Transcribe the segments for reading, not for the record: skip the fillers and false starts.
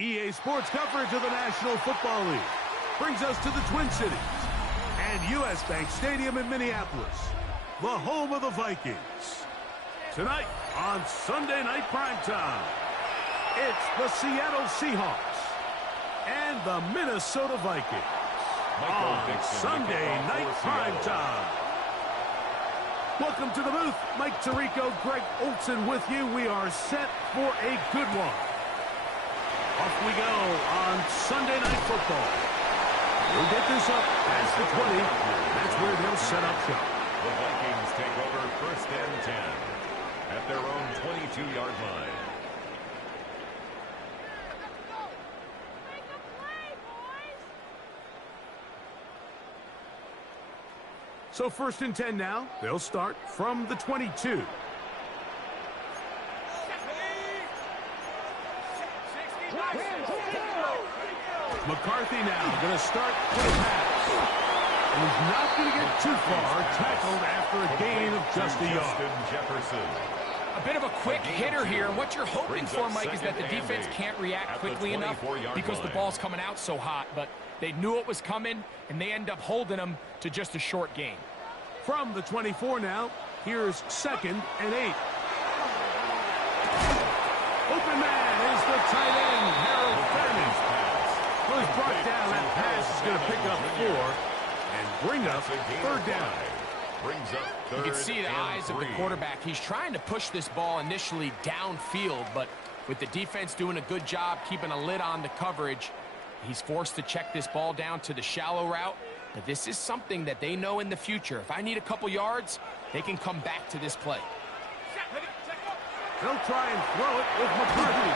EA Sports coverage of the National Football League brings us to the Twin Cities and U.S. Bank Stadium in Minneapolis, the home of the Vikings. Tonight on Sunday Night Primetime, it's the Seattle Seahawks and the Minnesota Vikings on Sunday Night Primetime. Welcome to the booth. Mike Tirico, Greg Olsen with you. We are set for a good one. Off we go on Sunday Night Football. We'll get this up past the 20. That's where they'll set up shop. The Vikings take over 1st and 10 at their own 22-yard line. So 1st and 10 now. They'll start from the 22. McCarthy now going to start with a pass. And he's not going to get too far, tackled after a gain of just a yard. Jefferson. A bit of a quick hitter here. What you're hoping for, Mike, is that the defense can't react quickly enough because the ball's coming out so hot. But they knew it was coming, and they end up holding them to just a short gain. From the 24 now, here's 2nd and 8. Open man is the tight end, Harold Fairman. Was brought down. That pass is going to pick up 4 and bring up 3rd down. Brings up 3rd. You can see the eyes of the quarterback. He's trying to push this ball initially downfield, but with the defense doing a good job keeping a lid on the coverage, he's forced to check this ball down to the shallow route. But this is something that they know in the future. If I need a couple yards, they can come back to this play. They'll try and throw it with McCarthy.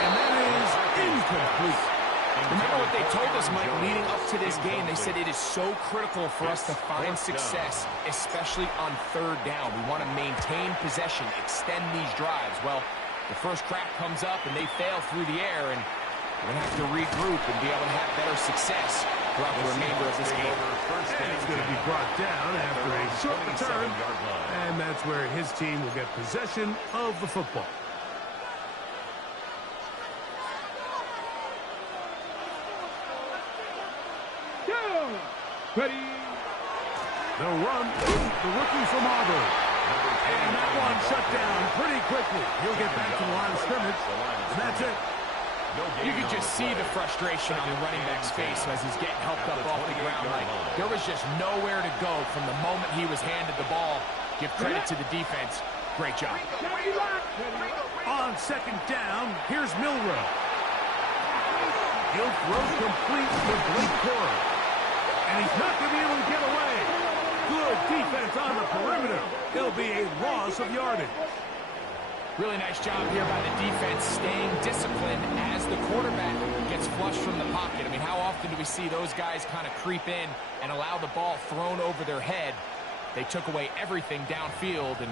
And that is incomplete. Remember what they told us, Mike, leading up to this game. They said it is so critical for us to find success, especially on 3rd down. We want to maintain possession, extend these drives. Well, the first crack comes up, and they fail through the air, and we're going to have to regroup and be able to have better success throughout the remainder of this game. And it's going to be brought down after a short return, and that's where his team will get possession of the football. Ready. They'll run the rookie from Auburn. And that one shut down pretty quickly. He'll get back to the line of scrimmage, and that's it. You can just see the frustration on the running back's face as he's getting helped up off the ground. Like, there was just nowhere to go from the moment he was handed the ball. Give credit to the defense. Great job. On 2nd down, here's Milroe. He'll throw complete to Blake Corum. And he's not going to be able to get away. Good defense on the perimeter. It'll be a loss of yardage. Really nice job here by the defense staying disciplined as the quarterback gets flushed from the pocket. I mean, how often do we see those guys kind of creep in and allow the ball thrown over their head? They took away everything downfield, and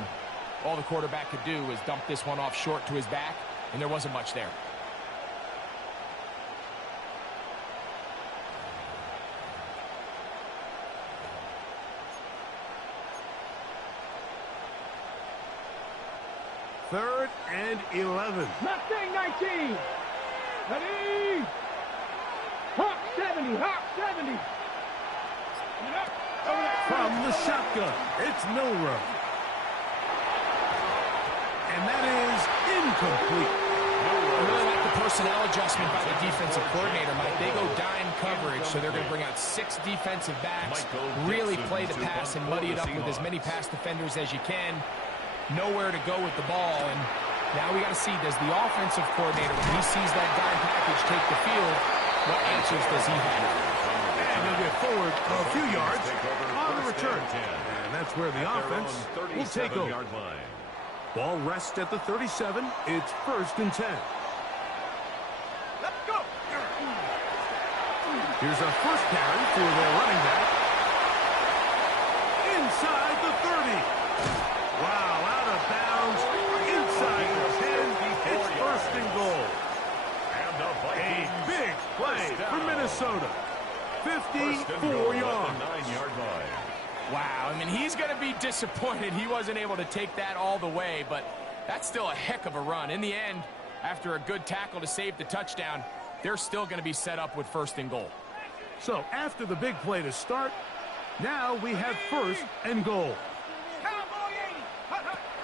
all the quarterback could do was dump this one off short to his back, and there wasn't much there. Third and 11. Mustang 19. Ready. Hawk 70. Hawk 70. From the shotgun, it's Milroe. And that is incomplete. I really like the personnel adjustment by the defensive coordinator, Mike. They go dime coverage, so they're going to bring out 6 defensive backs, really play the pass and muddy it up with as many pass defenders as you can. Nowhere to go with the ball, and now we got to see, does the offensive coordinator, when he sees that dime package take the field, what answers does he have? And he'll get forward a few yards on the return. And that's where the offense will take over. Ball rests at the 37. It's 1st and 10. Let's go. Here's a first carry for their running back. Inside the 30. Wow, out of bounds, inside the 10, it's 1st and goal. A big play for Minnesota. 54 yards. Wow, I mean, he's going to be disappointed he wasn't able to take that all the way, but that's still a heck of a run. In the end, After a good tackle to save the touchdown, they're still going to be set up with 1st and goal. So after the big play to start, now we have 1st and goal.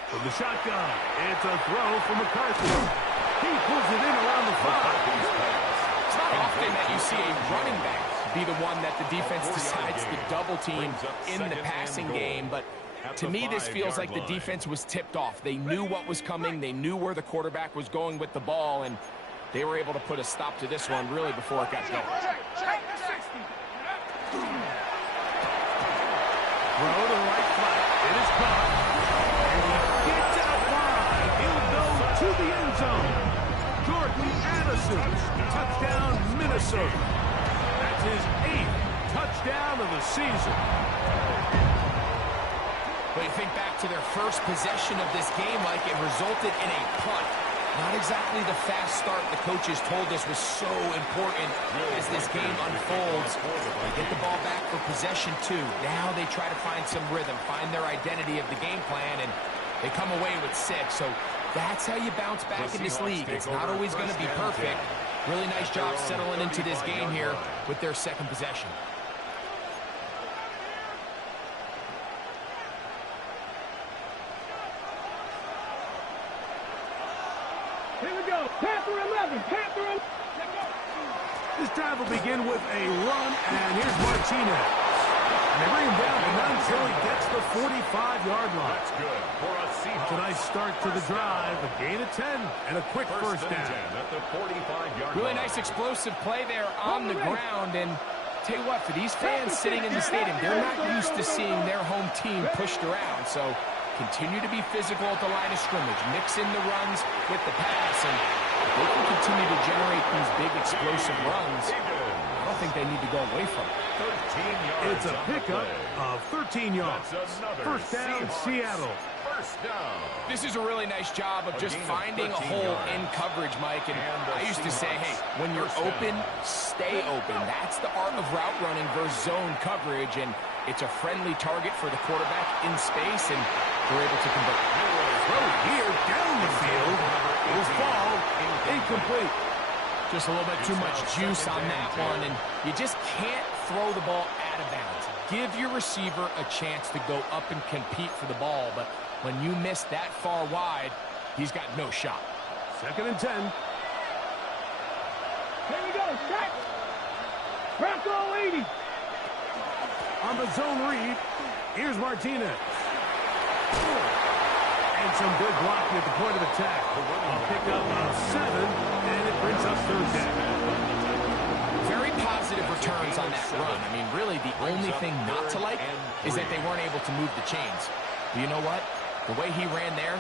From the shotgun, it's a throw from McCarthy. He pulls it in around the 5. It's not often that you see a running back be the one that the defense decides to double team in the passing game, but to me this feels like the defense was tipped off. They knew what was coming, they knew where the quarterback was going with the ball, and they were able to put a stop to this one really before it got going. Throw to the right flat. It is caught. And he gets out wide. He'll go to the end zone. Jordan Addison. Touchdown, Minnesota. That's his 8th touchdown of the season. But you think back to their first possession of this game, like it resulted in a punt. Not exactly the fast start the coaches told us was so important as this game unfolds. They get the ball back for possession 2. Now they try to find some rhythm, find their identity of the game plan, and they come away with 6. So that's how you bounce back in this league. It's not always going to be perfect. Really nice job settling into this game here with their 2nd possession. Here we go. Panther 11. Panther 11. This drive will begin with a run, and here's Martinez. And they bring him down, but not until he gets the 45-yard line. That's good for a Seahawks. It's a nice start to the drive, a gain of 10, and a quick first down. At the 45-yard Really line. nice explosive play there on the ground, and tell you what, for these fans sitting in the stadium, they're not used to seeing their home team pushed around, so continue to be physical at the line of scrimmage, mix in the runs with the pass, and if they can continue to generate these big explosive runs, I don't think they need to go away from it. 13 yards. It's a pickup of 13 yards. First down, Seattle. First down. This is a really nice job of just finding a hole in coverage, Mike. And I used to say, hey, when you're open, stay open. That's the art of route running versus zone coverage. And it's a friendly target for the quarterback in space, and they're able to convert. Throw here down the field. It will fall incomplete. Just a little bit too much juice on that one, and you just can't throw the ball out of bounds. Give your receiver a chance to go up and compete for the ball, but when you miss that far wide, he's got no shot. 2nd and 10. Here we go. Set. Bronco 80. On the zone read, here's Martinez. And some good blocking at the point of attack. A pickup of 7, and it brings up 3rd down. Very positive returns on that run. I mean, really, the only thing not to like is that they weren't able to move the chains. But you know what? The way he ran there,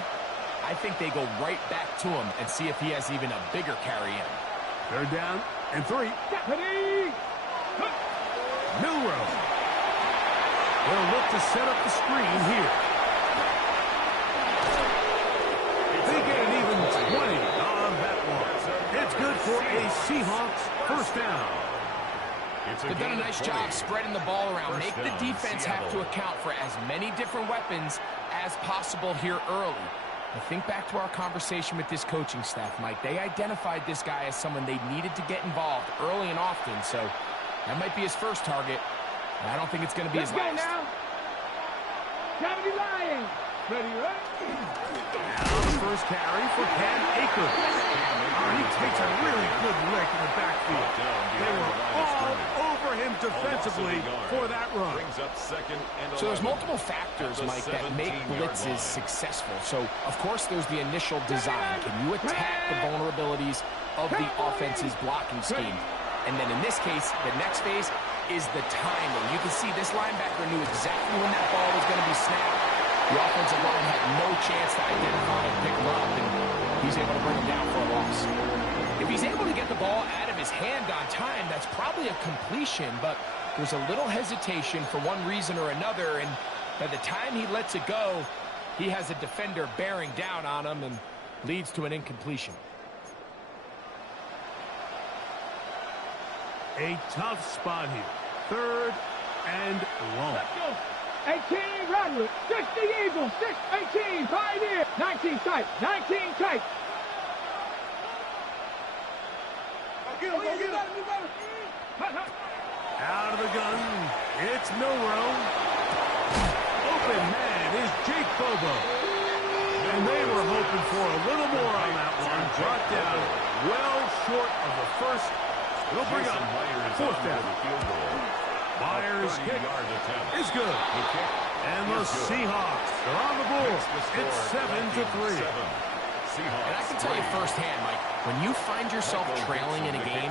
I think they go right back to him and see if he has even a bigger carry in. 3rd down and 3. Ready. Milrow. They'll look to set up the screen here. They get an even 20 on that one. It's good for a Seahawks first down. They've done a nice job spreading the ball around. Make the defense have to account for as many different weapons as possible here early. I think back to our conversation with this coaching staff, Mike. They identified this guy as someone they needed to get involved early and often, so that might be his first target. I don't think it's going to be his last. Let's go now. 70 Lions. Ready, right? Now the first carry for Cam Akers. Oh, he takes a really good lick in the backfield. They were all over him defensively for that run. So there's multiple factors, Mike, that make blitzes successful. So, of course, there's the initial design. Can you attack the vulnerabilities of the offense's blocking scheme? And then in this case, the next phase is the timing. You can see this linebacker knew exactly when that ball was going to be snapped. The offensive line had no chance to identify and pick him up, and he's able to bring him down for a loss. If he's able to get the ball out of his hand on time, that's probably a completion, but there's a little hesitation for one reason or another, and by the time he lets it go, he has a defender bearing down on him and leads to an incompletion. A tough spot here. 3rd and long. Let's go. 18 Roderick. 60 Eagles. 18 Pioneer. 19 tight. 19 tight. Out of the gun, it's Milrow. Open man is Jake Bobo. And they were hoping for a little more on that one. Brought down well short of the first. It'll bring up fourth down. Myers' kick is good. And the Seahawks are on the board. It's 7-3. And I can tell you firsthand, Mike, when you find yourself trailing in a game,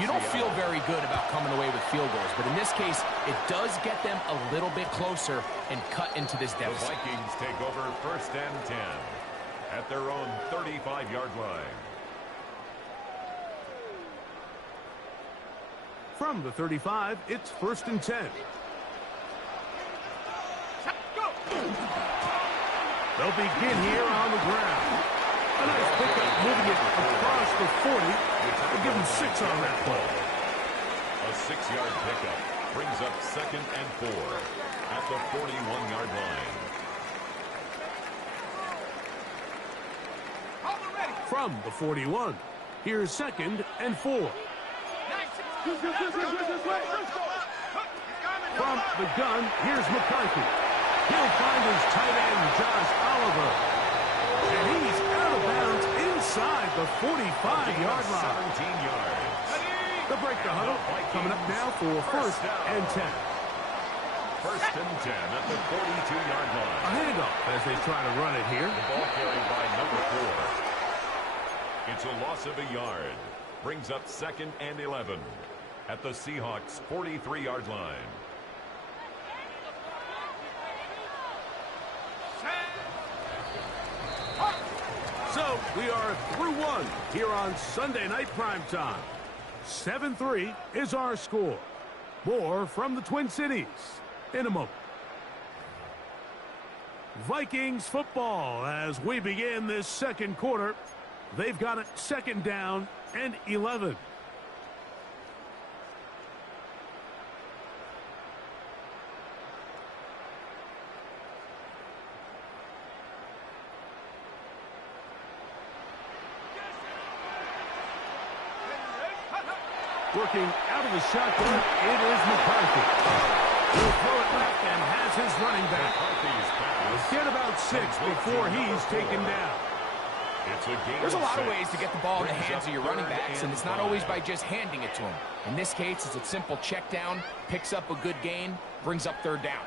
you don't feel very good about coming away with field goals. But in this case, it does get them a little bit closer and cut into this deficit. The Vikings take over 1st and 10 at their own 35-yard line. From the 35, it's 1st and 10. They'll begin here on the ground. A nice pickup moving it across the 40. They'll give him 6 on that play. A 6-yard pickup brings up 2nd and 4 at the 41-yard line. From the 41, here's 2nd and 4. From the gun, here's McCarthy. He'll find his tight end, Josh Oliver. And he's out of bounds inside the 45-yard line. 17 yards. They'll break the huddle. Coming up now for 1st and 10. 1st and 10 at the 42-yard line. A handoff as they try to run it here. The ball carried by number 4. It's a loss of a yard. Brings up 2nd and 11 at the Seahawks' 43-yard line. So we are through one here on Sunday Night Primetime. 7-3 is our score. More from the Twin Cities in a moment. Vikings football as we begin this second quarter. They've got it 2nd down and 11. Working out of the shotgun, it is McCarthy. He'll throw it left and has his running back. Get about 6 before he's taken down. There's a lot of ways to get the ball in the hands of your running backs, and it's not always by just handing it to them. In this case, it's a simple check down, picks up a good gain, brings up 3rd down.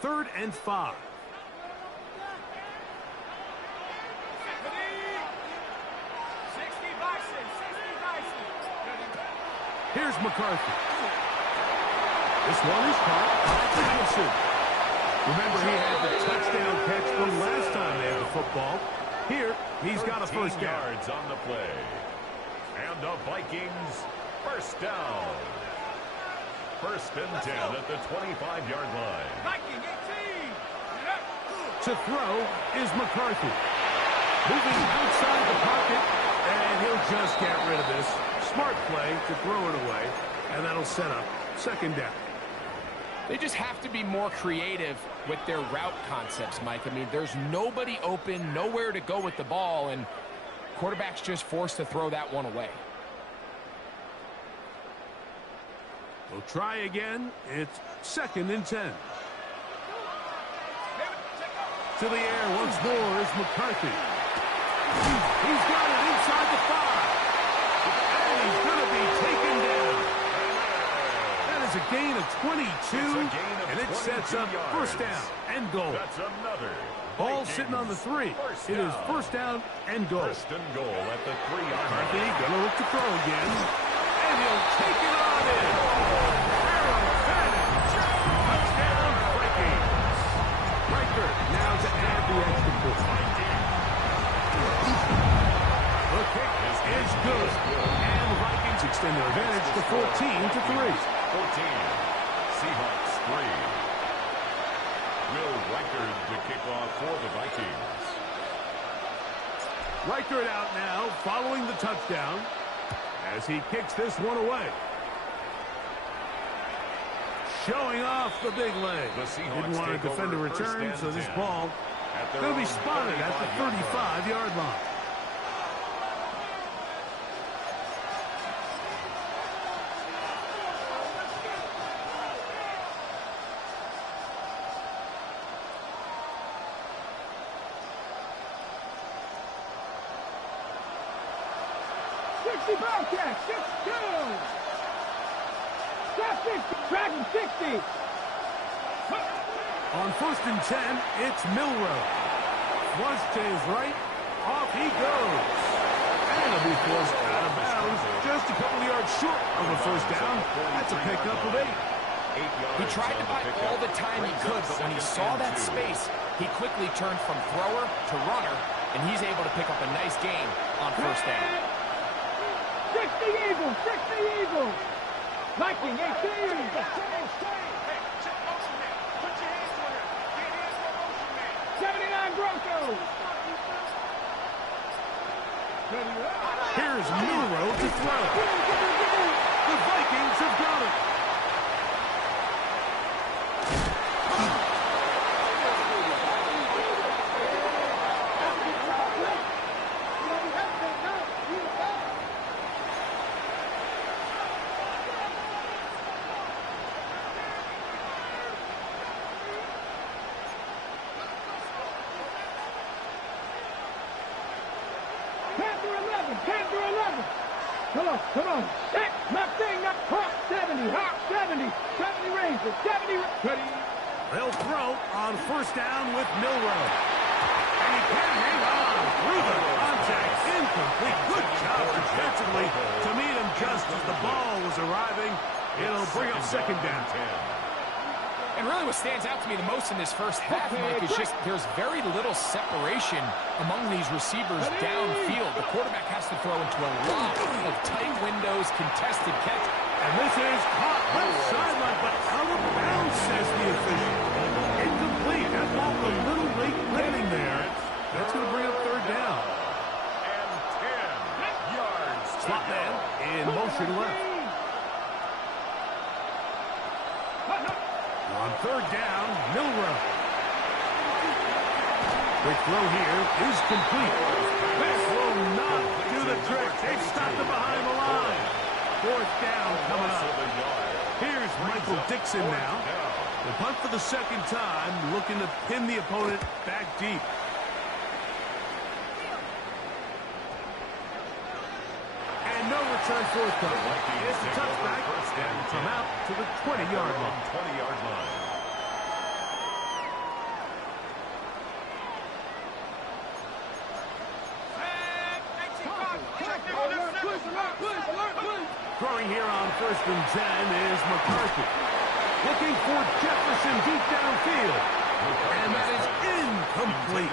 Third and 5. Here's McCarthy. This one is caught by Johnson. Remember, he had the touchdown catch from last time they had the football. Here, he's got a 1st down. Yards on the play. And the Vikings 1st down. 1st and 10 at the 25-yard line. To throw is McCarthy. Moving outside the pocket, and he'll just get rid of this. Smart play to throw it away, and that'll set up 2nd down. They just have to be more creative with their route concepts, Mike. I mean, there's nobody open, nowhere to go with the ball, and quarterback's just forced to throw that one away. We'll try again. It's 2nd and 10. To the air once more is McCarthy. He's got it inside the 5. And he's going to be taken down. That is a gain of 22, and it sets up 1st down and goal. That's another. Ball sitting on the 3. It is 1st down and goal. 1st and goal at the 3-yard line. McCarthy going to look to throw again. And he'll take it on in. Touchdown, Vikings. Riker now to add the extra point. The kick is good. And the Vikings extend their advantage to 14-3. 14. Seahawks 3. Will Riker to kick off for the Vikings. Riker out now following the touchdown as he kicks this one away. showing off the big leg. Didn't want to defend a return, so this ball going to be spotted at the 35-yard line. Bobcat, 6-2. Stop 60, dragon 60. On 1st and 10, it's Milrow. Flush to his right, off he goes. And he'll be forced out of bounds, just a couple of yards short of a first down. That's a pickup of 8. He tried to buy all the time he could, but when he saw that space, he quickly turned from thrower to runner, and he's able to pick up a nice gain on first down. 60 Eagles, 60 Eagles. Viking 18. Broncos. Here's Milrow to throw. The Vikings have got it. Come on. Set my thing up. Hawk 70. Hawk 70. 70 Rangers. 70. Ready. They'll throw on first down with Milrow. And he can hang on through the contact. Incomplete. Good job defensively to meet him just as the ball was arriving. It'll bring up second down. And really what stands out to me the most in this first half, Mike, is just there's very little separation among these receivers downfield. The quarterback has to throw into a lot of tight windows, contested catch. And this is caught left sideline, but out of bounds, says the official. Incomplete. That ball a little late landing there. That's going to bring up third down. And 10 yards. Slot man in motion left. On third down, Milrow. Quick throw here is complete. This will not do the trick. They've stopped him behind the line. Fourth down coming up. Here's Michael Dixon now. The punt for the second time, looking to pin the opponent back deep. And no return forthcoming. It's a touchback from out to the 20-yard line. 20-yard line. Throwing here on 1st and 10 is McCarthy. Looking for Jefferson deep downfield. And that is incomplete.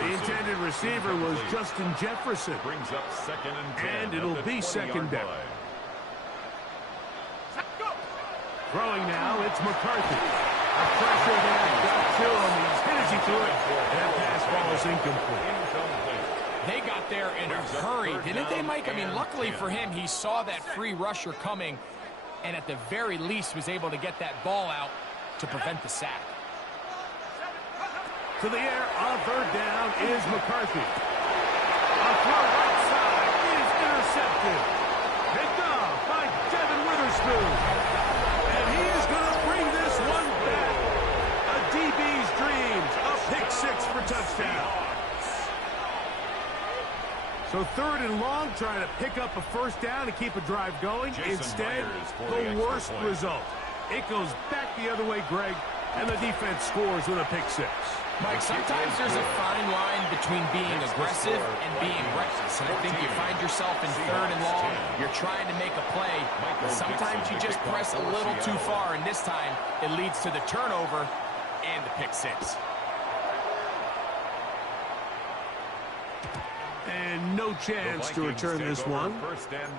The intended receiver was Justin Jefferson. Brings up second and 10. And it'll be second down. Throwing now, it's McCarthy. A pressure there got to him. He's hit as he threw it. That pass ball is incomplete. They got there in a hurry, didn't they, Mike? I mean, luckily for him, he saw that free rusher coming, and at the very least was able to get that ball out to prevent the sack. To the air on third down is McCarthy. A throw right side is intercepted. Picked off by Devin Witherspoon. And he is going to bring this one back. A DB's dreams. A pick six for touchdown. So third and long, trying to pick up a first down to keep a drive going. Instead, the worst result. It goes back the other way, Greg, and the defense scores with a pick six. Mike, sometimes there's a fine line between being aggressive and being reckless. And I think you find yourself in third and long, you're trying to make a play, but sometimes you just press a little too far, and this time it leads to the turnover and the pick six. And no chance to return this one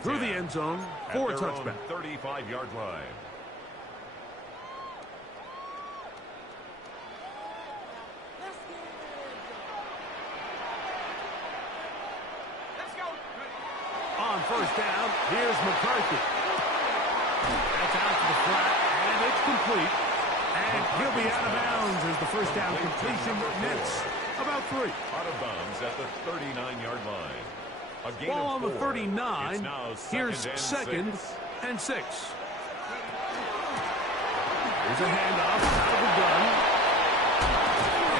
through the end zone for a touchback. 35-yard line. On first down, here's McCarthy. That's out to the flat, And it's complete. And he'll be out of bounds as the first down completion nets about 3. Out of bounds at the 39-yard line. A gain Ball on of the 4. 39. Here's second and 6. Here's a handoff out of the gun.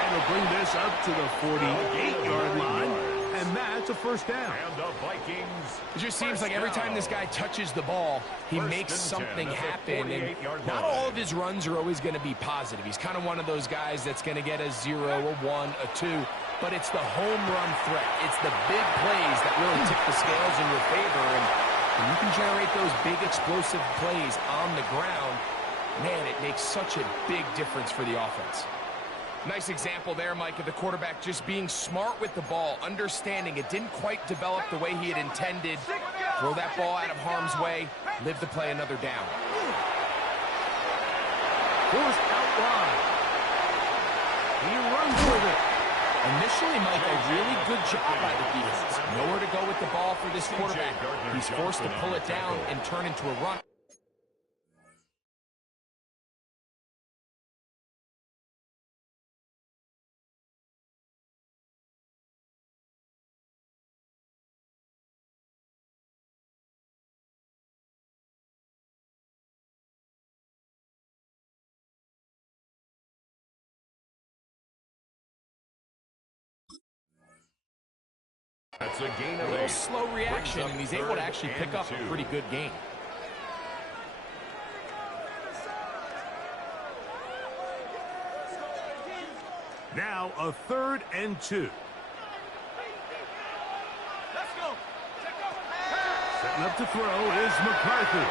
And he'll bring this up to the 48-yard line. And that's a first down. And the Vikings. It just seems like every time this guy touches the ball, he makes something happen. And not all of his runs are always going to be positive. He's kind of one of those guys that's going to get a 0, a 1, a 2. But it's the home run threat. It's the big plays that really tip the scales in your favor. And when you can generate those big explosive plays on the ground, man, it makes such a big difference for the offense. Nice example there, Mike, of the quarterback just being smart with the ball, understanding it didn't quite develop the way he had intended. Throw that ball out of harm's way, live to play another down. Forced out wide. He runs with it. Initially, Mike, a really good job by the defense. Nowhere to go with the ball for this quarterback. He's forced to pull it down and turn into a run. That's a gain of A little 8. slow reaction, and he's able to actually pick up a pretty good gain. Now a 3rd and 2. Setting up to throw is McCarthy.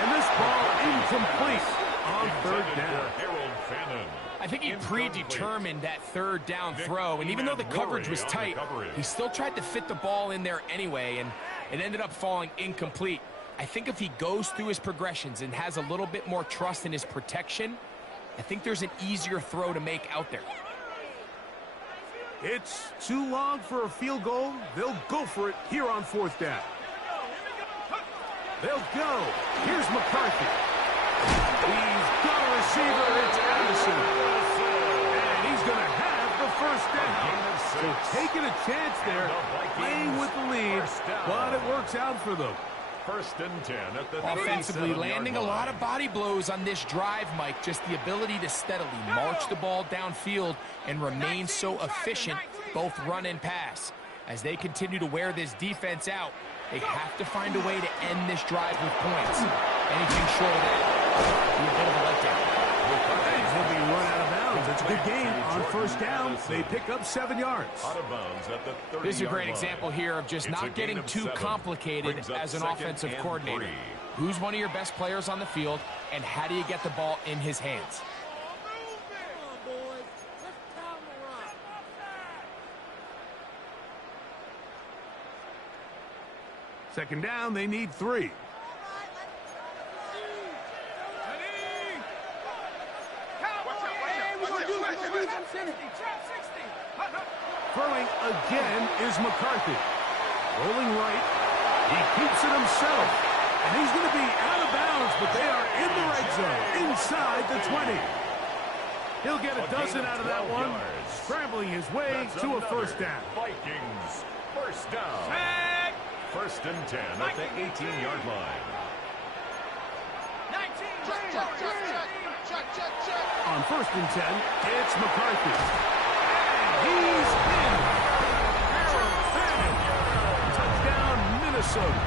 And this ball incomplete on 3rd down. I think he predetermined that 3rd down throw, and even though the coverage was tight, he still tried to fit the ball in there anyway, and it ended up falling incomplete. I think if he goes through his progressions and has a little bit more trust in his protection, I think there's an easier throw to make out there. It's too long for a field goal. They'll go for it here on 4th down. They'll go. Here's McCarthy. He's got a receiver. It's Anderson. And he's going to have the first down. So taking a chance there, playing with the lead, but it works out for them. 1st and 10 at the offensively landing a lot of body blows on this drive, Mike. Just the ability to steadily march the ball downfield and remain so efficient, both run and pass. As they continue to wear this defense out, they have to find a way to end this drive with points. Anything short of that will be a bit of a letdown. He'll be run out of bounds. It's a good game on 1st down. They pick up 7 yards. Out of bounds at the 30-yard This is a great line. example here of just not getting too complicated as an offensive coordinator. Who's one of your best players on the field, and how do you get the ball in his hands? 2nd down, they need 3. Throwing again is McCarthy. Rolling right. He keeps it himself. And he's going to be out of bounds, but they are in the red zone, inside the 20. He'll get a dozen out of that one, scrambling his way to a 1st down. Vikings, 1st down. 1st and 10 at the 18-yard line. On 1st and 10, it's McCarthy. And he's in. Touchdown, Minnesota.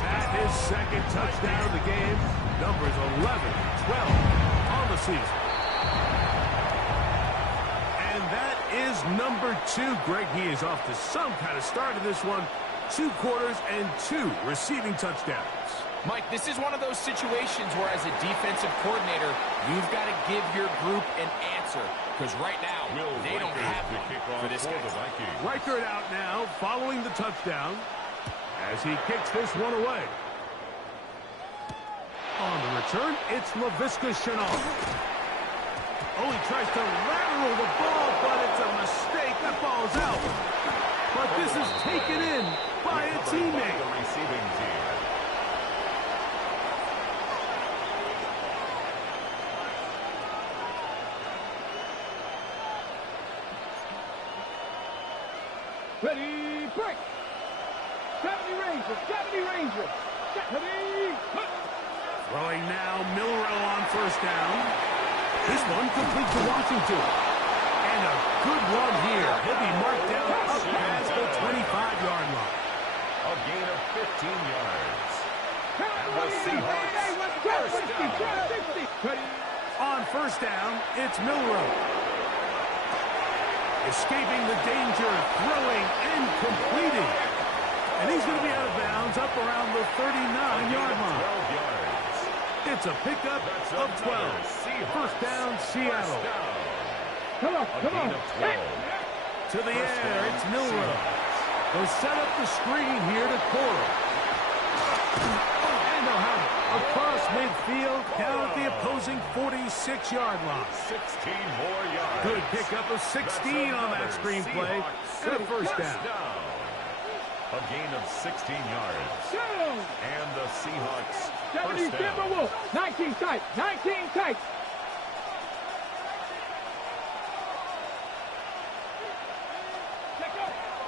That is 2nd touchdown of the game. Numbers 11, 12 on the season. And that is number 2. Greg, he is off to some kind of start in this one. 2 quarters and 2 receiving touchdowns. Mike, this is one of those situations where as a defensive coordinator, you've got to give your group an answer. Because right now, they don't have one for this guy. Riker it out now, following the touchdown, as he kicks this one away. On the return, it's Laviska Shenault. Oh, he tries to lateral the ball, but it's a mistake. That ball's out. But this is taken in by a teammate. Ready, break. 70 Rangers, 70 Rangers. 70. Throwing now, Milrow on first down. This one complete to Washington. And a good one here. He'll be marked down up past the 25-yard line. A gain of 15 yards. And the Seahawks first down. On first down, it's Milrow. Escaping the danger, throwing and completing. And he's going to be out of bounds up around the 39-yard line. 12 yards. It's a pickup of 12. First down, Seattle. Come on, A come gain on. of 12. To the air, it's Milrow. They'll set up the screen here to Coral. And they'll have it across midfield, down at the opposing 46-yard line. 16 more yards. Good pickup of 16 on that screen play. And a first down. A gain of 16 yards. And the Seahawks 70 first down. Timberwolves. 19 tight, 19 tight.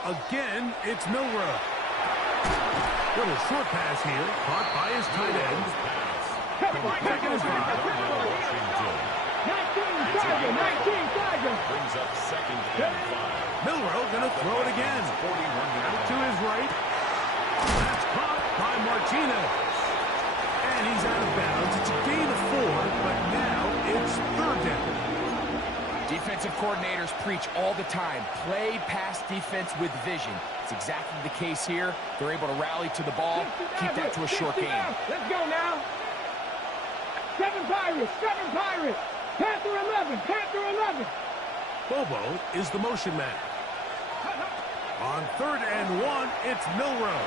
Again, it's Milrow. Little short pass here, caught by his tight end. Second and 5. Washington 19 Tiger, 19 Tiger. brings up second and 5. Milrow going to throw it again. 41 Out yards. to his right. That's caught by Martinez. And he's out of bounds. It's a gain of 4, but now it's third down. Defensive coordinators preach all the time, play pass defense with vision. It's exactly the case here. They're able to rally to the ball, keep that to a short game. Let's go now. 7 Pirates, 7 Pirates. Panther 11, Panther 11. Bobo is the motion man. On third and 1, it's Milrow.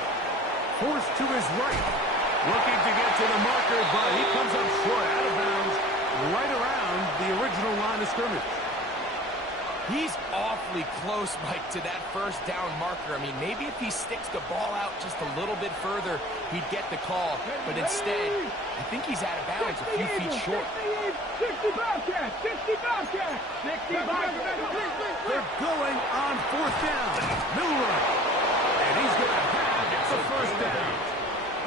Forced to his right. Looking to get to the marker, but he comes up short, out of bounds, right around the original line of scrimmage. He's awfully close, Mike, to that first down marker. I mean, maybe if he sticks the ball out just a little bit further, he'd get the call. But instead, I think he's out of bounds a few feet short. 60 Bobcats, 60 Bobcats, 60 Bobcats. They're going on fourth down. Milrow. And he's going to have the first down.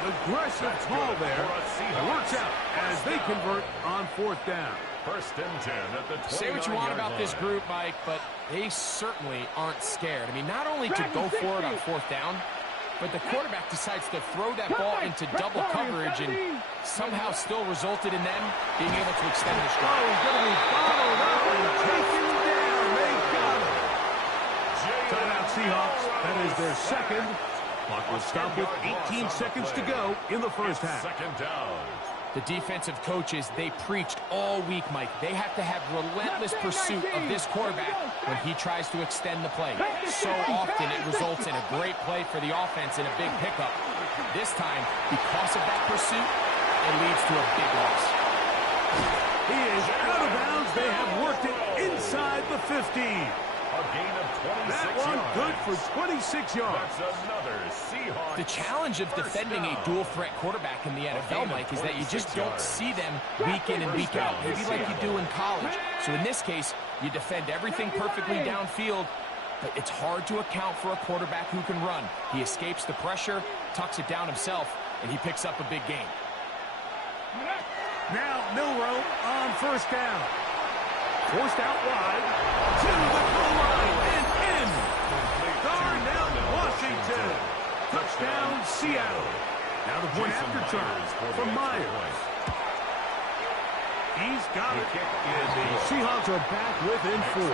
Aggressive call there. It works out as they convert on fourth down. First and 10 at the 29-yard line. Say what you want about this group, Mike, but they certainly aren't scared. I mean, not only to go for it on fourth down, but the quarterback decides to throw that ball into double coverage and somehow still resulted in them being able to extend the Oh, drive. he's going to be followed up and taken down. They got him. Timeout Seahawks. That is their second. Clock will stop with 18 seconds to go in the first half. Second down. The defensive coaches, they preached all week, Mike. They have to have relentless pursuit of this quarterback when he tries to extend the play. So often it results in a great play for the offense and a big pickup. This time, because of that pursuit, it leads to a big loss. He is out of bounds. They have worked it inside the 50. A gain of 26 That one yards. good for 26 yards. That's another Seahawks. The challenge of defending a dual-threat quarterback in the NFL, Mike, is that you just don't see them week in and week out, maybe like you do in college. So in this case, you defend everything perfectly downfield, but it's hard to account for a quarterback who can run. He escapes the pressure, tucks it down himself, and he picks up a big gain. Now Milrow on first down. Forced out wide to the goal line and in. Darnell Washington. Touchdown Seattle. Now the point after charge from Myers. He's got it. And the Seahawks are back within 4.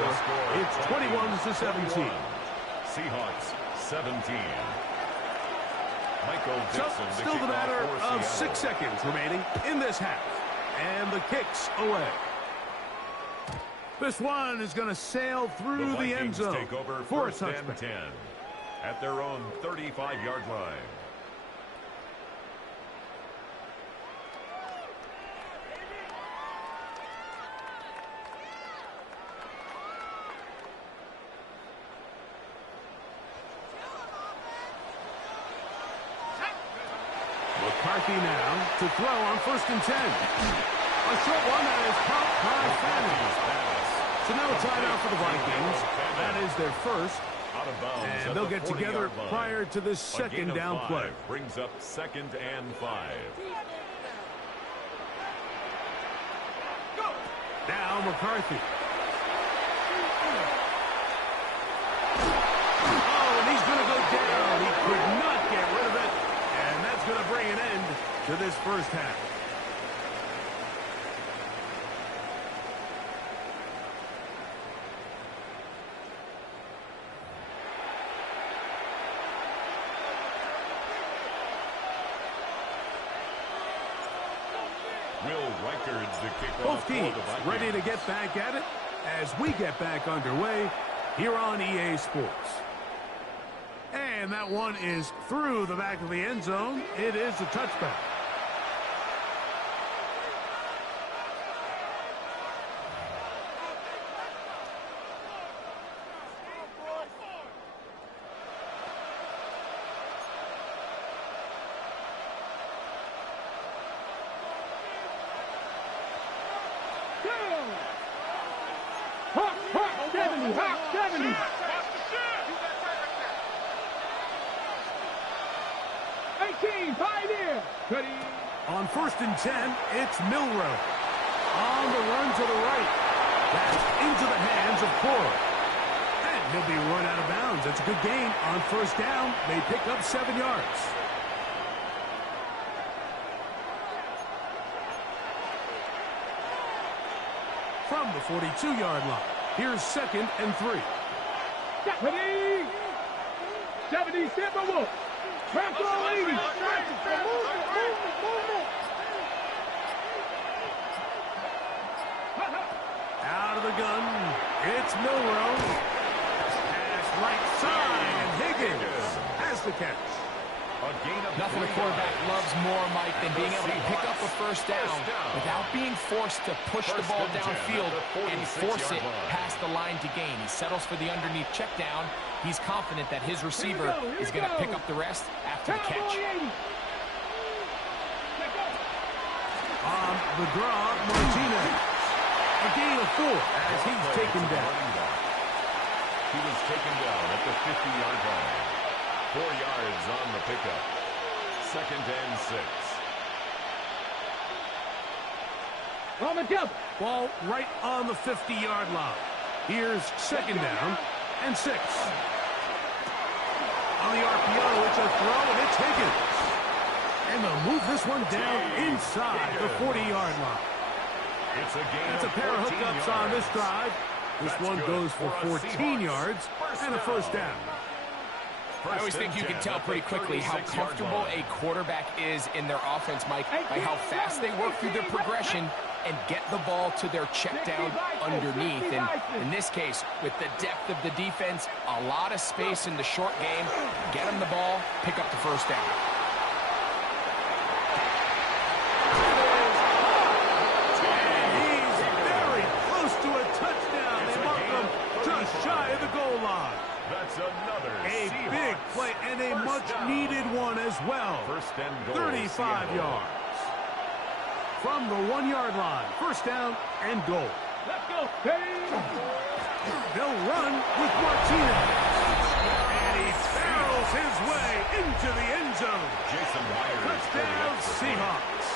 It's 21-17. Seahawks 17. Michael So, Dixon to still kick the matter off for of Seattle. 6 seconds remaining in this half. And the kick's away. This one is going to sail through the end Vikings zone take over for a first and touchback. 10 at their own 35-yard line. McCarthy now to throw on first and 10. A short one that is caught by Fanning. So now a timeout for the Vikings. That is their first. Out of bounds. And they'll get together prior to this second down play. Brings up 2nd and 5. Now McCarthy. Oh, and he's going to go down. He could not get rid of it. And that's going to bring an end to this first half. Both teams ready to get back at it as we get back underway here on EA Sports. And that one is through the back of the end zone. It is a touchback. Hawk 70, Hawk 70. Pioneer. On 1st and 10, it's Milrow. On the run to the right. That's into the hands of Cora. And he'll be run out of bounds. That's a good gain. On 1st down, they pick up 7 yards. From the 42-yard line, here's 2nd and 3. 70, Timberwolves. Press on 80. Out of the gun, it's Milrow. Pass right side, and Higgins has the catch. Nothing a quarterback loves more, Mike, than being able to pick up a first down without being forced to push the ball downfield and force it past the line to gain. He settles for the underneath check down. He's confident that his receiver is going to pick up the rest after the catch. On the draw, Martinez. A gain of 4 as he's taken down. He was taken down at the 50-yard line. 4 yards on the pickup. 2nd and 6. On the jump. Ball right on the 50-yard line. Here's 2nd down and 6. On the RPO, it's a throw, and it's Higgins. And they'll move this one down inside the 40-yard line. That's a pair of hookups on this drive. This one goes for 14 yards and a first down. I always think you can tell pretty quickly how comfortable a quarterback is in their offense, Mike, by how fast they work through their progression and get the ball to their check down underneath. And in this case, with the depth of the defense, a lot of space in the short game, get them the ball, pick up the first down. And he's very close to a touchdown. They mark him just shy of the goal line. That's another A big play and a much-needed one as well. 35 yards. From the 1-yard line, first down and goal. Let's go. They'll run with Martinez. And he barrels his way into the end zone. Jason Myers. Touchdown, Seahawks.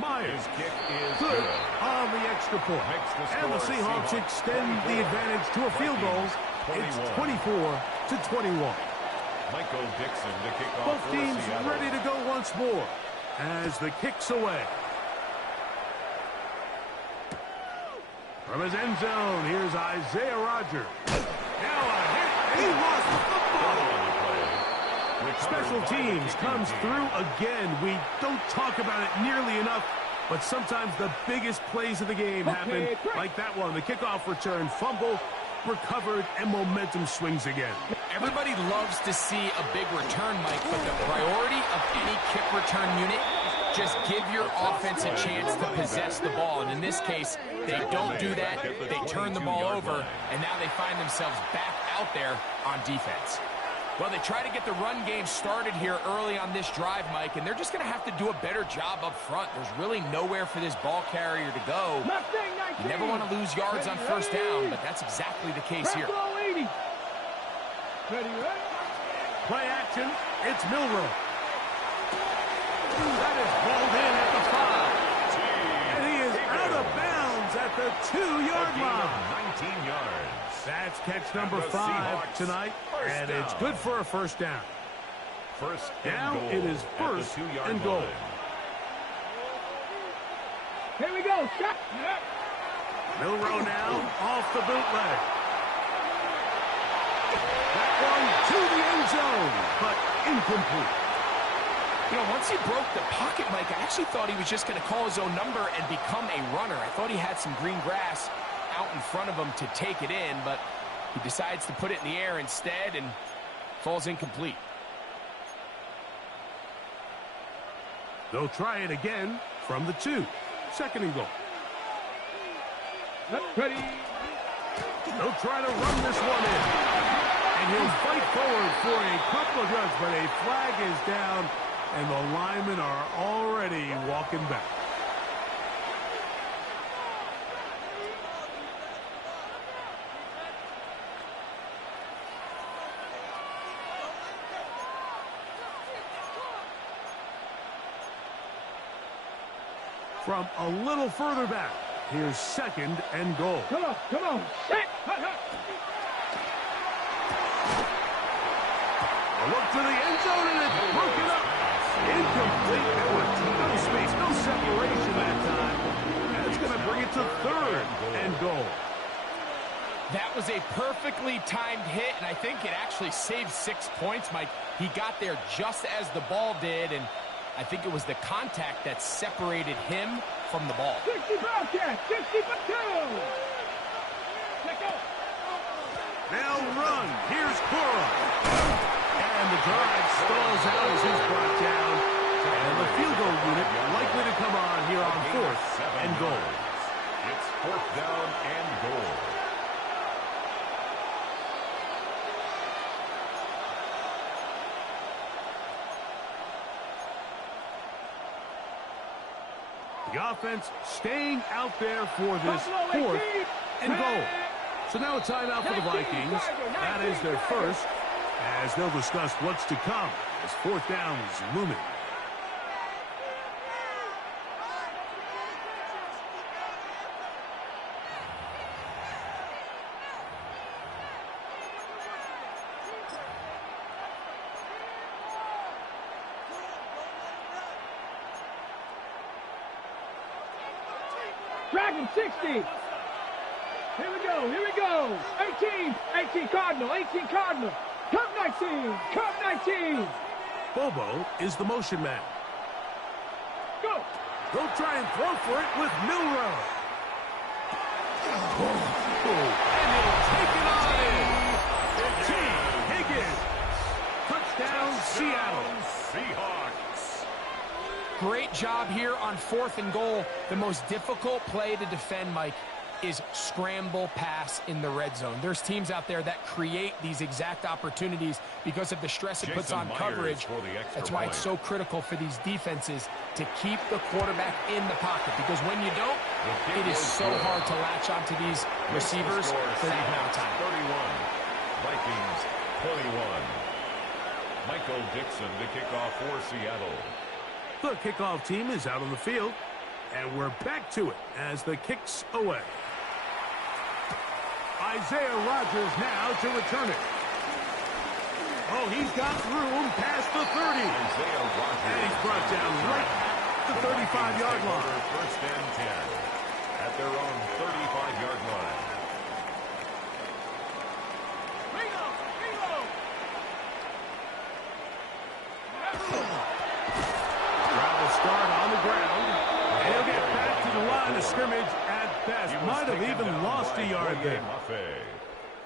Myers His kick is good on the extra point. And the Seahawks extend the advantage to a field goal. It's 24-21. Michael Dixon to kick off. Both teams ready to go once more as the kick's away. From his end zone, here's Isaiah Rodgers. Now a hit. He lost the football. Special teams comes through again. We don't talk about it nearly enough, but sometimes the biggest plays of the game happen like that one. The kickoff return, fumble, recovered, and momentum swings again. Everybody loves to see a big return, Mike, but the priority of any kick return unit, just give your offense a chance to possess the ball. And in this case, they don't do that. They turn the ball over, and now they find themselves back out there on defense. Well, they try to get the run game started here early on this drive, Mike, and they're just going to have to do a better job up front. There's really nowhere for this ball carrier to go. You never want to lose yards on first down, but that's exactly the case here. Play action. It's Milroe. That is rolled in at the 5. And he is out of bounds at the 2-yard line. 19 yards. That's catch number 5 tonight, and it's good for a first down. First now goal it is first and goal. Here we go. Shot. Milroe now off the bootleg. That one to the end zone, but incomplete. You know, once he broke the pocket, Mike, I actually thought he was just going to call his own number and become a runner. I thought he had some green grass out in front of him to take it in, but he decides to put it in the air instead and falls incomplete. They'll try it again from the 2. Second and goal. Ready. They'll try to run this one in. And he'll fight forward for a couple of yards, but a flag is down, and the linemen are already walking back. From a little further back, here's second and goal. Come on, come on. Set. A look to the end zone, and it's broken up. Incomplete. There was no space, no separation that time. And it's going to bring it to third and goal. That was a perfectly timed hit, and I think it actually saved 6 points, Mike. He got there just as the ball did, and I think it was the contact that separated him from the ball. 60 Bobcat, 60 for 2. Let go. Now run. Here's Cora. And the drive stalls out as he's brought down. And the field goal unit likely to come on here on fourth and goal. It's fourth down and goal. The offense staying out there for this fourth and goal. So now a timeout for the Vikings. That is their first, as they'll discuss what's to come as fourth down is looming. Dragon 60. Here we go, here we go. 18 Cardinal, 18 Cardinal. Cup 19, Cup 19. Bobo is the motion man. Go. They'll try and throw for it with Milroe. And he'll take it on in. T. Higgins. Touchdown, Seattle. Seahawks. Great job here on fourth and goal. The most difficult play to defend, Mike, is scramble pass in the red zone. There's teams out there that create these exact opportunities because of the stress it puts on coverage. That's why it's so critical for these defenses to keep the quarterback in the pocket, because when you don't, it is so hard to latch onto these receivers for that amount of time. 31, Vikings 21. Michael Dixon to kick off for Seattle. The kickoff team is out on the field, and we're back to it as the kick's away. Isaiah Rodgers now to return it. Oh, he's got room past the 30. Isaiah Rodgers. And he's brought down right at the 35-yard line. First and 10 at their own 35-yard line. Travel start on the ground. And he'll get back to the line of scrimmage at best. Might have even lost a yard there.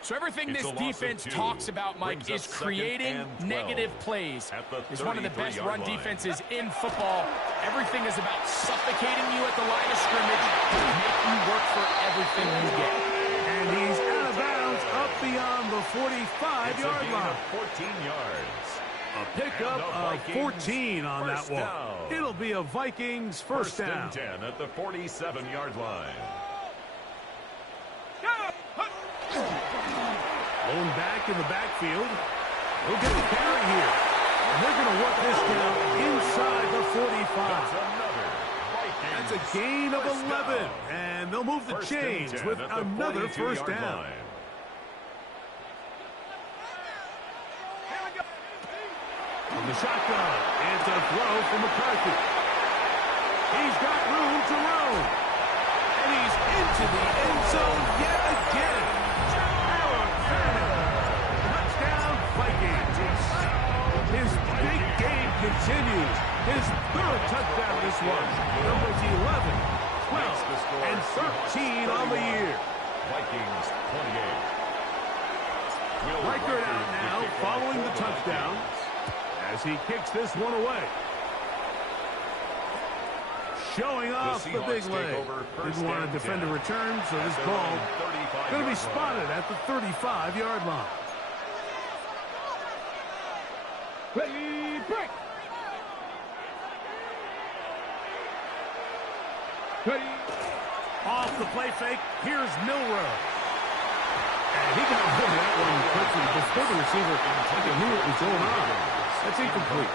So everything this defense talks about, Mike, is creating negative plays. It's one of the best run defenses in football. Everything is about suffocating you at the line of scrimmage and make you work for everything you get. And he's out of bounds up the beyond the 45-yard line. 14 yards. A pickup of 14 on that one. It'll be a Vikings first down. And 10 at the 47-yard line. Blown back in the backfield. He'll get the carry here. And they're going to work this down inside the 45. That's a gain of 11. And they'll move the chains with another first down. From the shotgun, it's a throw from McCarthy. He's got room to roam. And he's into the end zone yet again. Touchdown, Vikings. His big game continues. His third touchdown this one. Numbers 11, 12, and 13 on the year. Vikings 28. Record out now following the touchdown as he kicks this one away. Showing off the big leg. Didn't want to defend a return, so this ball going to be spotted at the 35-yard line. Ready, break. Ready. Off the play fake, here's Milrow. And he can avoid that one quickly before the receiver knew what was going on. That's incomplete.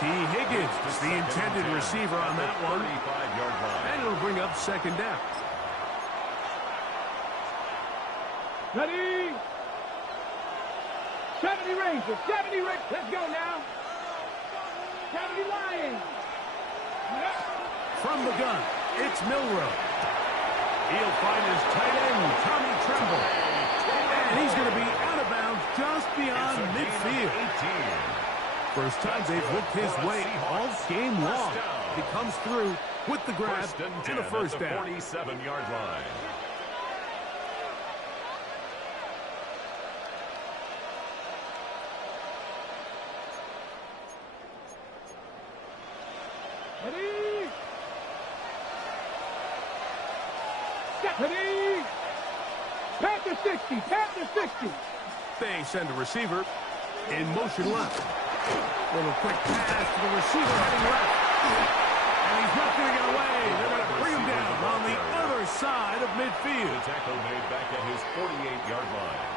T. Higgins, the intended receiver on that one. And it'll bring up second down. Ready. 70 Rangers, 70 Rangers. Let's go now. 70 Lions. From the gun, it's Milrow. He'll find his tight end, Tommy Tremble. And he's going to be out of bounds just beyond midfield. First time they've looked his way all game long. He comes through with the grab and a first down. 47-yard line. Ready. Ready. Panther 60, Panther 60. They send a receiver in motion left. Little quick pass to the receiver heading left. And he's not going to get away. They're going to bring him down on the other side of midfield. The tackle made back at his 48-yard line.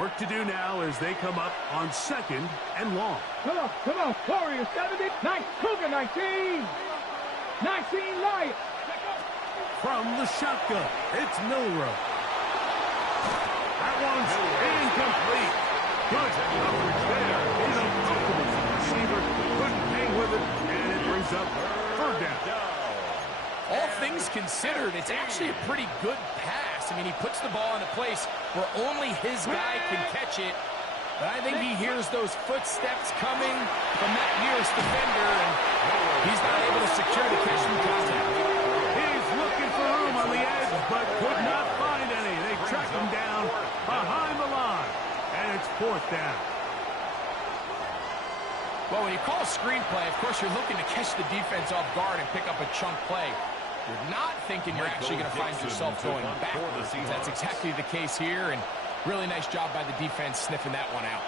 Work to do now as they come up on second and long. Come on, Warriors 70, Cougar 19. 19 Lions. From the shotgun, it's Milrow. That one's incomplete. Good coverage there. He's a comfortable receiver. Couldn't hang with it, and it brings up third down. All things considered, it's actually a pretty good pass. I mean, he puts the ball in a place where only his guy can catch it. But I think he hears those footsteps coming from that nearest defender, and he's not able to secure the catch from contact. He's looking for room on the edge, but could not find any. They track him down behind the line, and it's fourth down. Well, when you call a screenplay, of course, you're looking to catch the defense off guard and pick up a chunk play. You're not thinking you're actually going to find yourself going backwards. That's exactly the case here, and really nice job by the defense sniffing that one out.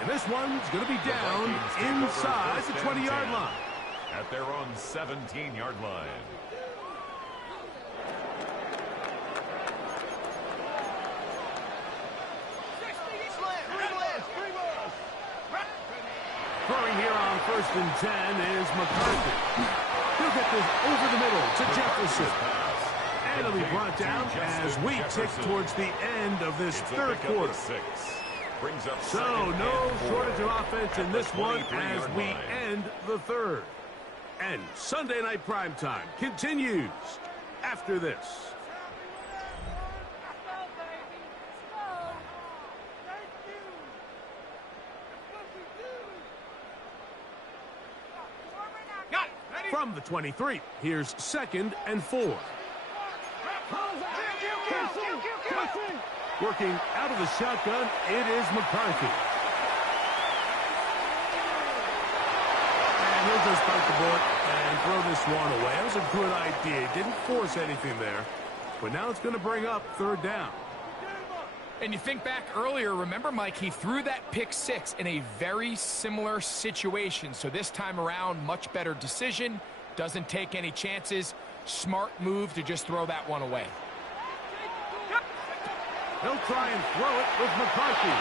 And this one's going to be down inside the 20-yard line. At their own 17-yard line. Throwing here on first and 10 is McCarthy. He'll get this over the middle to Jefferson. And it'll be brought down as we tick towards the end of this third quarter. So no shortage of offense in this one as we end the third. And Sunday Night Primetime continues after this. From the 23, here's second and 4. Working out of the shotgun, it is McCarthy. just bite the bullet and throw this one away. That was a good idea. Didn't force anything there. But now it's going to bring up third down. And you think back earlier, remember, Mike, he threw that pick six in a very similar situation. So this time around, much better decision. Doesn't take any chances. Smart move to just throw that one away. He'll try and throw it with McCarthy.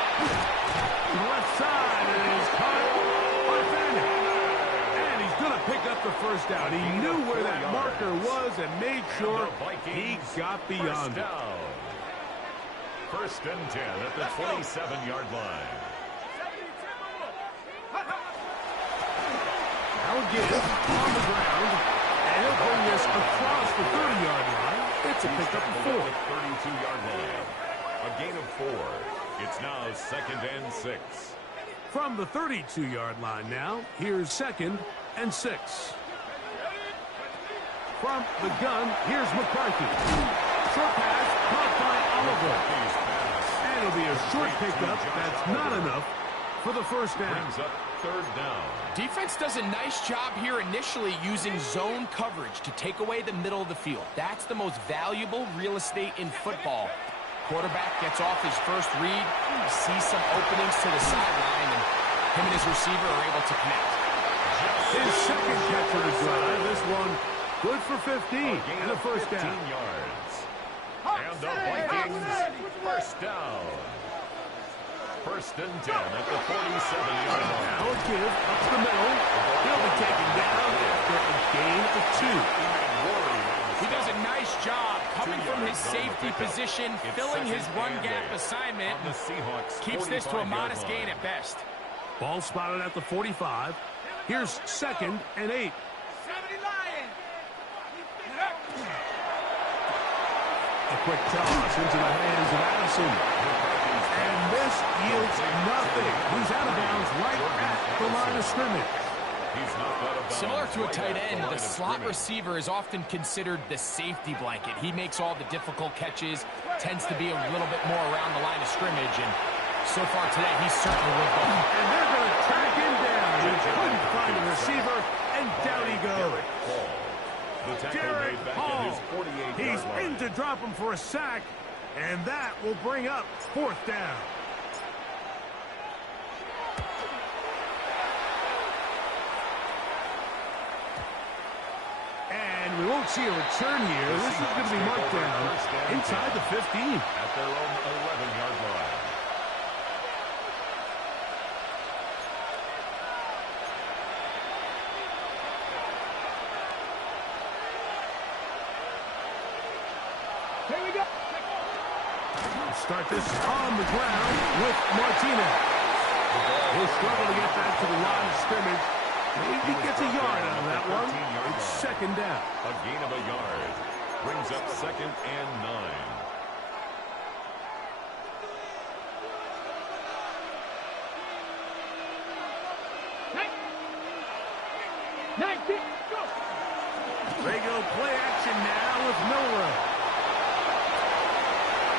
To the left side, and it is caught by Bennett. And he's going to pick up the first down. He knew where that marker was and made sure he got beyond it. First and 10 at the 27-yard line. Now again, on the ground, and he'll bring this across the 30-yard line. It's a pickup of 4. 32-yard line. A gain of 4. It's now second and 6. From the 32-yard line now, here's second and 6. From the gun, here's McCarthy. Short pass caught by Oliver. And it'll be a short pickup. That's not enough for the first down. Brings up third down. Defense does a nice job here initially using zone coverage to take away the middle of the field. That's the most valuable real estate in football. Quarterback gets off his first read, sees some openings to the sideline, and him and his receiver are able to connect. His second catch of the drive. This one good for 15 and a first down. Yards. And the Vikings first down. First and 10 at the 47-yard line. Now a give up the middle. He'll be taken down after a gain of 2. He does a nice job coming from his safety position, filling his run gap assignment. The Seahawks Keeps this to a modest gain at best. Ball spotted at the 45. Here's second and 8. A quick toss into the hands of Addison. And this yields nothing. He's out of bounds right at the line of scrimmage. Similar to a tight end, the slot receiver is often considered the safety blanket. He makes all the difficult catches, tends to be a little bit more around the line of scrimmage, and so far today, he's certainly lived up. And they're going to track him down. He couldn't find a receiver, and down he goes. Derek Hall. He's in to drop him for a sack, and that will bring up fourth down. And we won't see a return here. This is going to be marked down inside the 15. At their own 11-yard line. Here we go. Start this on the ground with Martinez. He'll struggle to get back to the line of scrimmage. Maybe he gets a yard out of that one. It's second down. A gain of a yard. Brings up second and 9. They go play action now with Miller.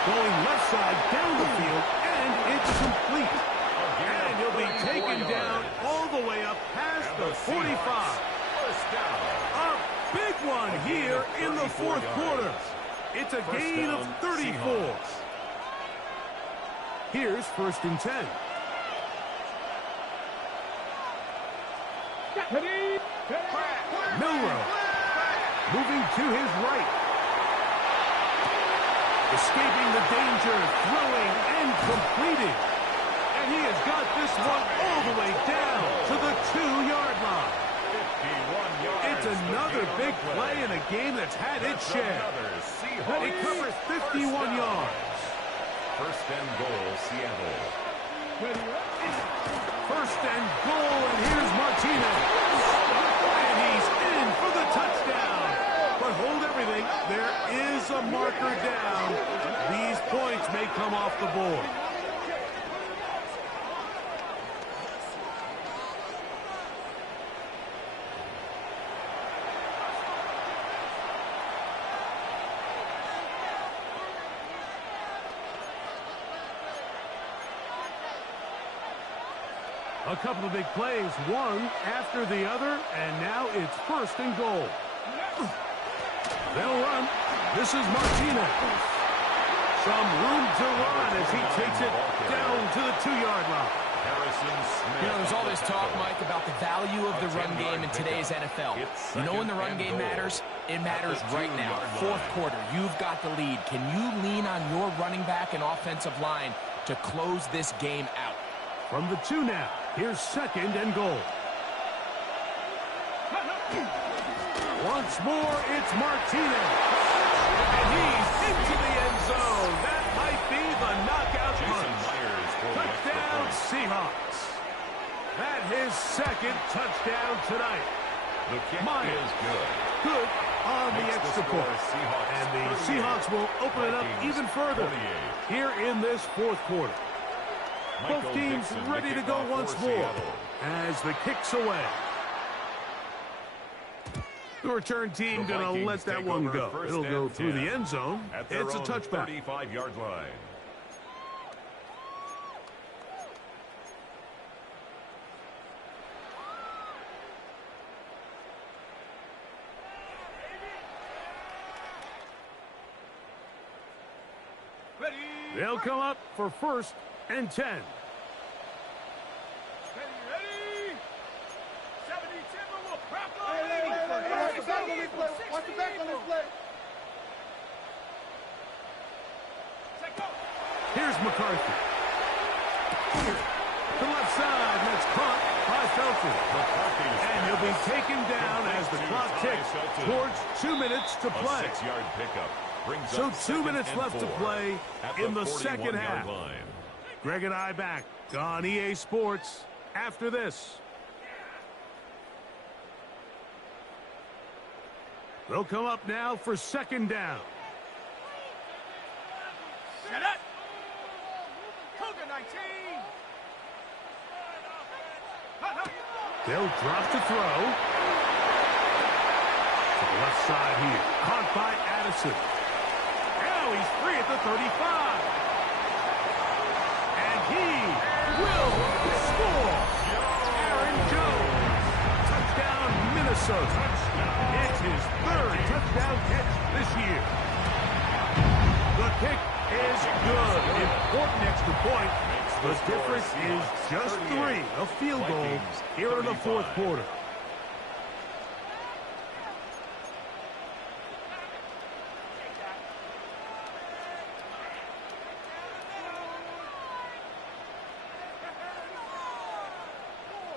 Going left side down the field, and it's complete. And he'll be taken down all the way up past the 45. A big one here in the fourth quarter. It's a gain of 34. Here's first and 10. Milrow moving to his right. Escaping the danger, throwing and completing. And he has got this one all the way down to the 2-yard line. 51 yards. It's another big play in a game that's had its share. He covers 51 yards. First and goal, Seattle. First and goal, and here's Martinez. And he's in for the touchdown. But hold everything, there is a marker down. These points may come off the board. A couple of big plays, one after the other, and now it's 1st and goal. They'll run. This is Martinez. Some room to run as he takes it down to the 2-yard line. You know, there's all this talk, Mike, about the value of the run game in today's NFL. You know when the run game matters? It matters right now. 4th quarter, you've got the lead. Can you lean on your running back and offensive line to close this game out? From the 2 now, here's 2nd and goal. Once more, it's Martinez. And he's into the end zone. That might be the knockout punch. Touchdown, Seahawks. That his 2nd touchdown tonight. The kick is good on the extra point. And the Seahawks will open it up even further here in this 4th quarter. Both teams ready to go once more as the kick's away. The return team going to let that one go. It'll go through the end zone. It's a touchback. 35-yard line. They'll come up for 1st and 10. Ready? 70 Timber will prop up. Watch the back on this play. Here's McCarthy. To the left side, that's caught by Felton. And he'll be taken down as the clock ticks towards 2 minutes to play. 6-yard pickup. So 2 minutes left to play in the 2nd half. Line. Greg and I back on EA Sports after this. They'll come up now for 2nd down. Set up. Cougar 19. They'll drop to throw. To the left side here. Caught by Addison. Now he's free at the 35. And he will score. Aaron Jones. Touchdown, Minnesota. It's his 3rd touchdown catch this year. The kick is good. Important extra point. The difference is just 3. A field goal here in the 4th quarter.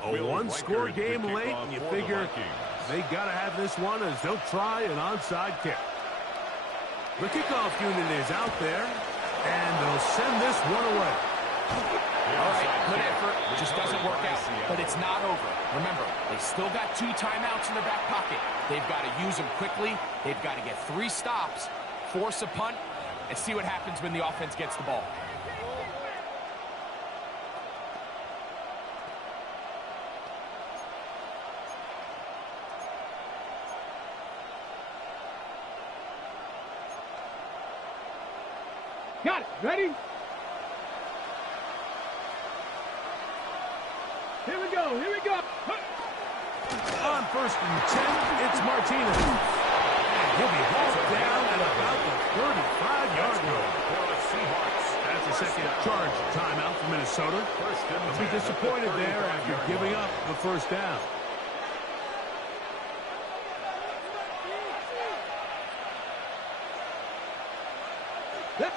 A one-score game late, and you figure they got to have this one as they'll try an onside kick. The kickoff unit is out there, and they'll send this one away. All right, good effort. Just doesn't work out, but it's not over. Remember, they still got 2 timeouts in their back pocket. They've got to use them quickly. They've got to get 3 stops, force a punt, and see what happens when the offense gets the ball. Got it. Ready? Here we go. Here we go. On 1st and 10, it's Martinez. And he'll be hauled down at about the 35-yard line. That's a 2nd charge timeout for Minnesota. They'll be disappointed there after giving up the 1st down.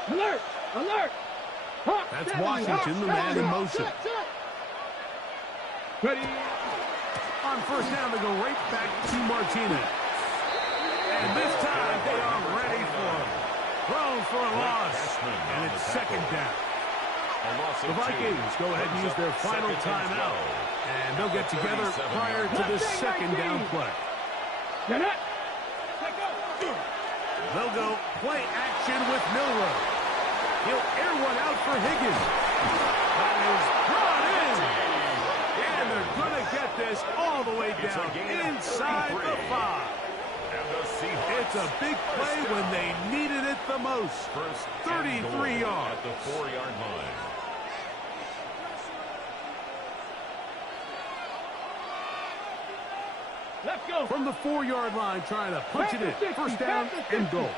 Alert! Alert! That's Washington, the man in motion. Ready? On 1st down, they go right back to Martinez. And this time, they are ready for him. Thrown for a loss. And it's 2nd down. The Vikings go ahead and use their final timeout. And they'll get together prior to this 2nd down play. They'll go play action with Milroe. He'll air one out for Higgins. That is brought in. And they're going to get this all the way down inside the 5. It's a big play when they needed it the most. 33 yards. At the 4-yard line. from the 4-yard line, trying to punch it in. First down and goal.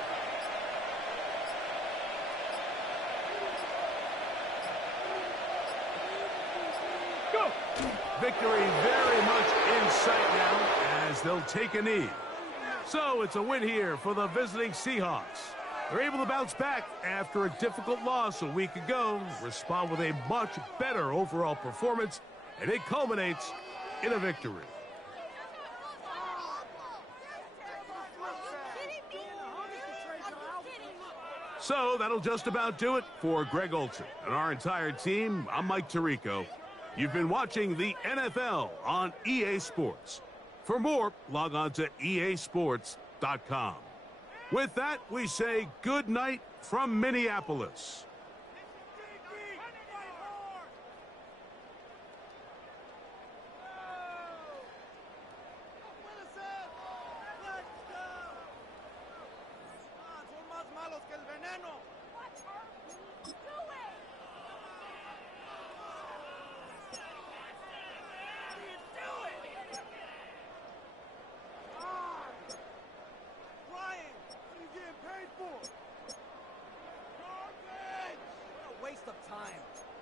Go. Victory very much in sight now as they'll take a knee. So it's a win here for the visiting Seahawks. They're able to bounce back after a difficult loss a week ago, respond with a much better overall performance, and it culminates in a victory. So that'll just about do it for Greg Olson and our entire team. I'm Mike Tirico. You've been watching the NFL on EA Sports. For more, log on to easports.com. With that, we say good night from Minneapolis. Waste of time.